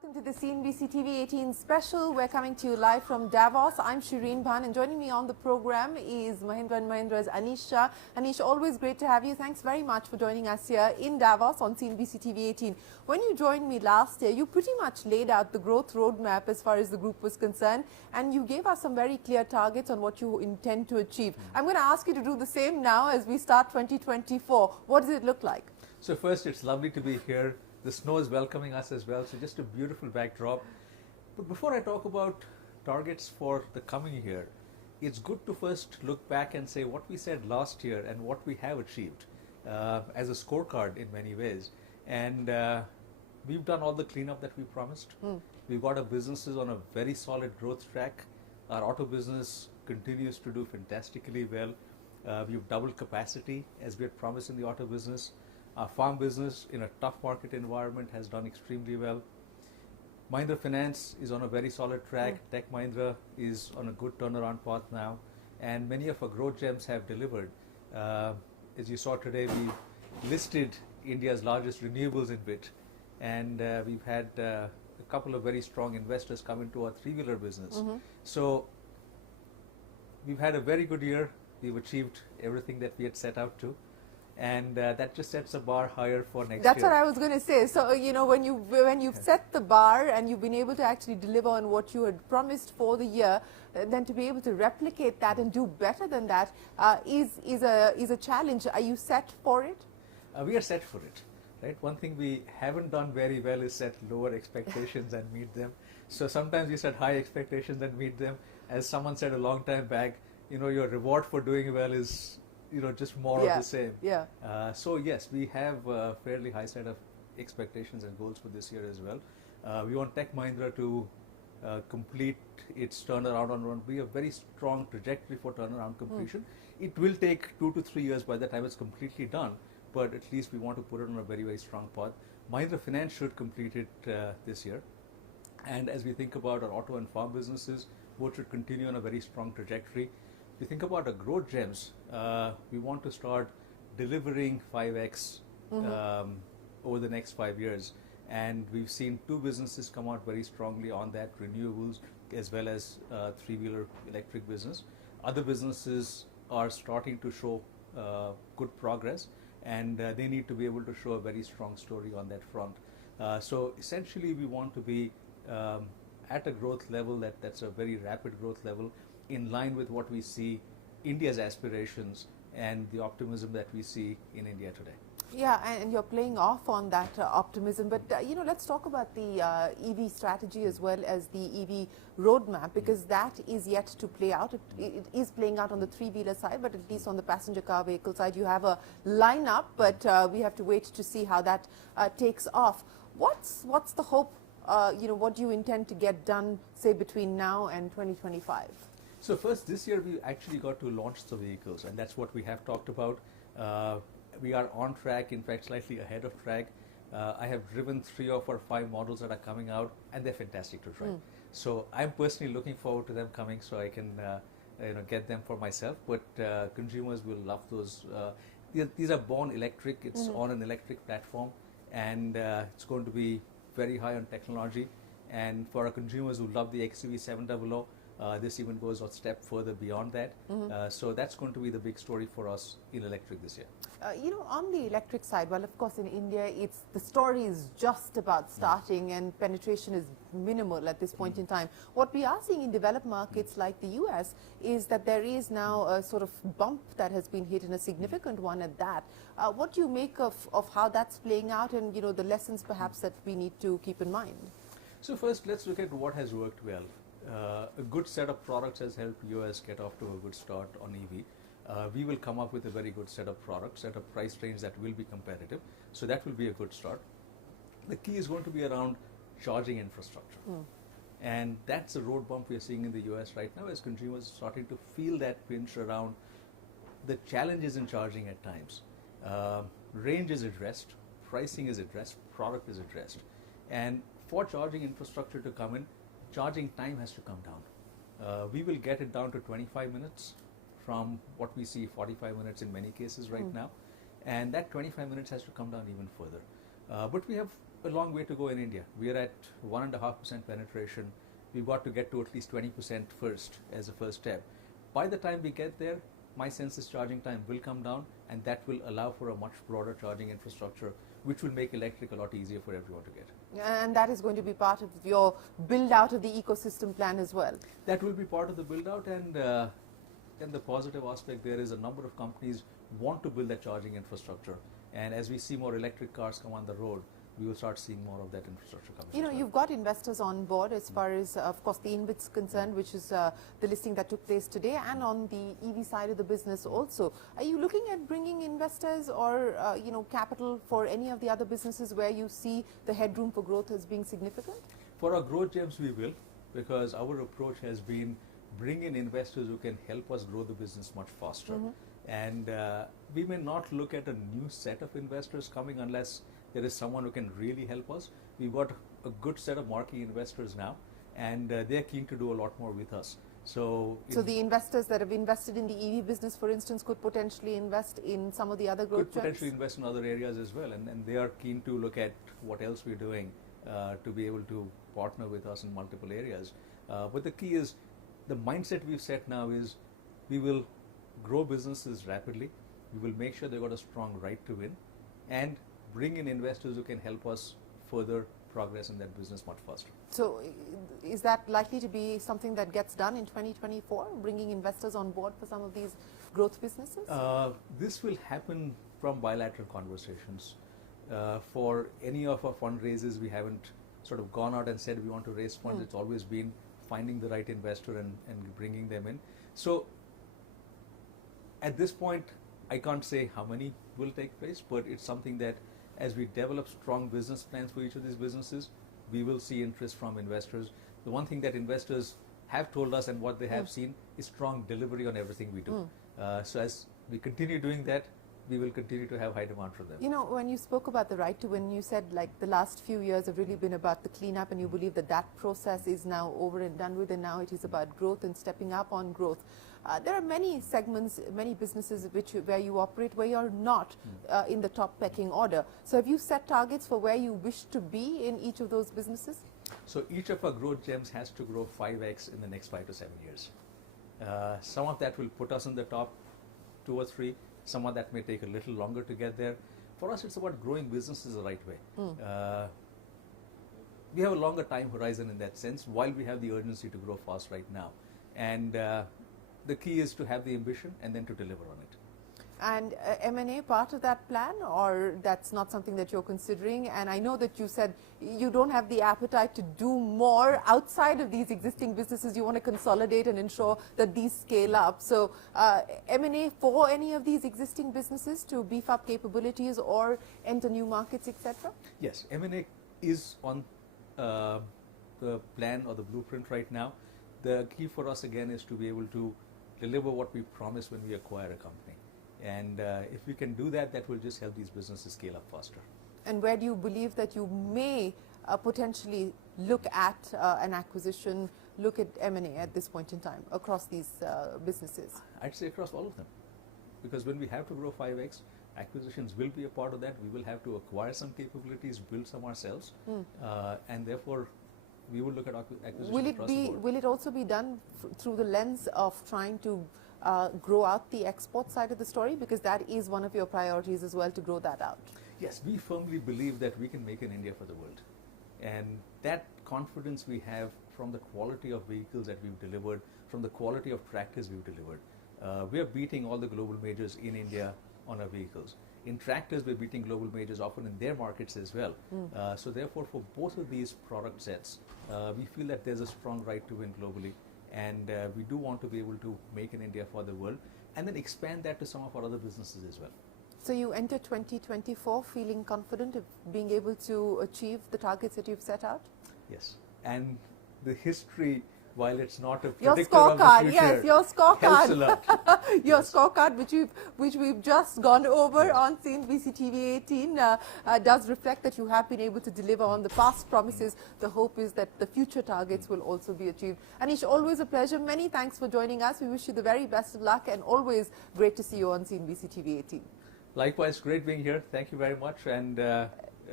Welcome to the CNBC-TV18 special. We're coming to you live from Davos. I'm Shereen Bhan, and joining me on the program is Mahindra and Mahindra's Anish Shah. Anish, always great to have you. Thanks very much for joining us here in Davos on CNBC-TV18. When you joined me last year, you pretty much laid out the growth roadmap as far as the group was concerned, and you gave us some very clear targets on what you intend to achieve. I'm going to ask you to do the same now as we start 2024. What does it look like? So first, it's lovely to be here. The snow is welcoming us as well, so just a beautiful backdrop. But before I talk about targets for the coming year, it's good to first look back and say what we said last year and what we have achieved as a scorecard in many ways. And we've done all the cleanup that we promised. We've got our businesses on a very solid growth track. Our auto business continues to do fantastically well. We've doubled capacity as we had promised in the auto business. Our farm business in a tough market environment has done extremely well. Mahindra Finance is on a very solid track. Tech Mahindra is on a good turnaround path now. And many of our growth gems have delivered. As you saw today, we listed India's largest renewables InvIT. And we've had a couple of very strong investors come into our three-wheeler business. So we've had a very good year. We've achieved everything that we had set out to. And that just sets a bar higher for next year. That's what I was going to say. So, you know, when you've set the bar and you've been able to actually deliver on what you had promised for the year, then to be able to replicate that and do better than that is a challenge. Are you set for it? We are set for it. Right? One thing we haven't done very well is set lower expectations and meet them. So sometimes we set high expectations and meet them. As someone said a long time back, you know, your reward for doing well is just more of the same. So yes, we have a fairly high set of expectations and goals for this year as well. We want Tech Mahindra to complete its turnaround on be a very strong trajectory for turnaround completion. It will take 2 to 3 years by the time it's completely done, but at least we want to put it on a very, very strong path. Mahindra Finance should complete it this year. And as we think about our auto and farm businesses, both should continue on a very strong trajectory. If you think about our growth gems, we want to start delivering 5x over the next 5 years. And we've seen two businesses come out very strongly on that, renewables as well as three-wheeler electric business. Other businesses are starting to show good progress, and they need to be able to show a very strong story on that front. So essentially, we want to be at a growth level that's a very rapid growth level, in line with what we see India's aspirations and the optimism that we see in India today. Yeah, and you're playing off on that optimism. But, let's talk about the EV strategy as well as the EV roadmap, because that is yet to play out. It is playing out on the three-wheeler side, but at least on the passenger car vehicle side, you have a lineup, but we have to wait to see how that takes off. What's the hope? What do you intend to get done, say, between now and 2025? So first, this year we actually got to launch the vehicles, and that's what we have talked about. We are on track, in fact, slightly ahead of track. I have driven 3 of our 5 models that are coming out, and they're fantastic to drive. So I'm personally looking forward to them coming so I can get them for myself. But consumers will love those. These are born electric. It's on an electric platform, and it's going to be very high on technology. And for our consumers who love the XUV 700, this even goes a step further beyond that. So that's going to be the big story for us in electric this year. On the electric side, well, of course, in India, the story is just about starting and penetration is minimal at this point in time. What we are seeing in developed markets like the US is that there is now a sort of bump that has been hit, and a significant one at that. What do you make of how that's playing out, and the lessons perhaps that we need to keep in mind? So first, let's look at what has worked well. A good set of products has helped US get off to a good start on EV. We will come up with a very good set of products at a price range that will be competitive. So that will be a good start. The key is going to be around charging infrastructure. And that's a road bump we are seeing in the US right now, as consumers are starting to feel that pinch around the challenges in charging at times. Range is addressed, pricing is addressed, product is addressed. And for charging infrastructure to come in, charging time has to come down. We will get it down to 25 minutes from what we see 45 minutes in many cases right now. And that 25 minutes has to come down even further. But we have a long way to go in India. We are at 1.5% penetration. We've got to get to at least 20% first as a first step. By the time we get there, my sense is charging time will come down, and that will allow for a much broader charging infrastructure, which will make electric a lot easier for everyone to get. And that is going to be part of your build out of the ecosystem plan as well. That will be part of the build out, and then the positive aspect there is a number of companies want to build that charging infrastructure, and as we see more electric cars come on the road, we will start seeing more of that infrastructure coming. You know, you've got investors on board as far as, of course, the InvIT's concerned, which is the listing that took place today, and on the EV side of the business also. Are you looking at bringing investors or, you know, capital for any of the other businesses where you see the headroom for growth as being significant? For our growth gems, we will, because our approach has been bring in investors who can help us grow the business much faster. And we may not look at a new set of investors coming unless there is someone who can really help us. We've got a good set of marquee investors now, and they're keen to do a lot more with us. So the investors that have invested in the EV business, for instance, could potentially invest in some of the other growth gems? Could potentially invest in other areas as well, and they are keen to look at what else we're doing to be able to partner with us in multiple areas. But the key is, the mindset we've set now is we will grow businesses rapidly, we will make sure they've got a strong right to win, and bring in investors who can help us further progress in that business much faster. So is that likely to be something that gets done in 2024, bringing investors on board for some of these growth businesses? This will happen from bilateral conversations. For any of our fundraisers, we haven't sort of gone out and said we want to raise funds. It's always been finding the right investor and bringing them in. So at this point, I can't say how many will take place, but it's something that as we develop strong business plans for each of these businesses, we will see interest from investors. The one thing that investors have told us and what they have seen is strong delivery on everything we do. So as we continue doing that, we will continue to have high demand for them. You know, when you spoke about the right to win, you said like the last few years have really been about the cleanup, and you believe that that process is now over and done with, and now it is about growth and stepping up on growth. There are many segments, many businesses where you operate where you're not in the top pecking order. So have you set targets for where you wish to be in each of those businesses? So each of our growth gems has to grow 5x in the next 5 to 7 years. Some of that will put us in the top 2 or 3. Some of that may take a little longer to get there. For us, it's about growing businesses the right way. We have a longer time horizon in that sense, while we have the urgency to grow fast right now. And the key is to have the ambition and then to deliver on it. And M&A part of that plan, or that's not something that you're considering? And I know that you said you don't have the appetite to do more outside of these existing businesses. You want to consolidate and ensure that these scale up. So M&A for any of these existing businesses to beef up capabilities or enter new markets, etc.? Yes, M&A is on the plan or the blueprint right now. The key for us again is to be able to deliver what we promise when we acquire a company. And if we can do that, that will just help these businesses scale up faster. And where do you believe that you may potentially look at an acquisition, look at M&A at this point in time across these businesses? I'd say across all of them. Because when we have to grow 5x, acquisitions will be a part of that. We will have to acquire some capabilities, build some ourselves, and therefore we will look at acquisitions across the board. Will it also be done through the lens of trying to grow out the export side of the story, because that is one of your priorities as well, to grow that out? Yes, we firmly believe that we can make in India for the world, and that confidence we have from the quality of vehicles that we've delivered, from the quality of tractors we've delivered. We are beating all the global majors in India on our vehicles. In tractors, we're beating global majors often in their markets as well. So therefore, for both of these product sets, we feel that there's a strong right to win globally. And we do want to be able to make in India for the world, and then expand that to some of our other businesses as well. So you enter 2024 feeling confident of being able to achieve the targets that you've set out? Yes. And the history, while it's not a your predictor of the future, yes, your scorecard helps a lot. Your scorecard, which we've just gone over on CNBC-TV18, does reflect that you have been able to deliver on the past promises. The hope is that the future targets will also be achieved. Anish, always a pleasure. Many thanks for joining us. We wish you the very best of luck, and always great to see you on CNBC-TV18. Likewise, great being here. Thank you very much, and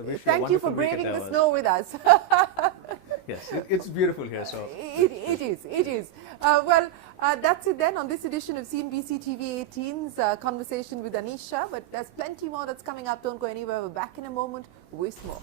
wish Thank you you a for wonderful week at braving the Davos. snow with us. Yes, it's beautiful here. So It is. That's it then on this edition of CNBC TV18's conversation with Anish Shah. But there's plenty more that's coming up. Don't go anywhere. We're back in a moment with more.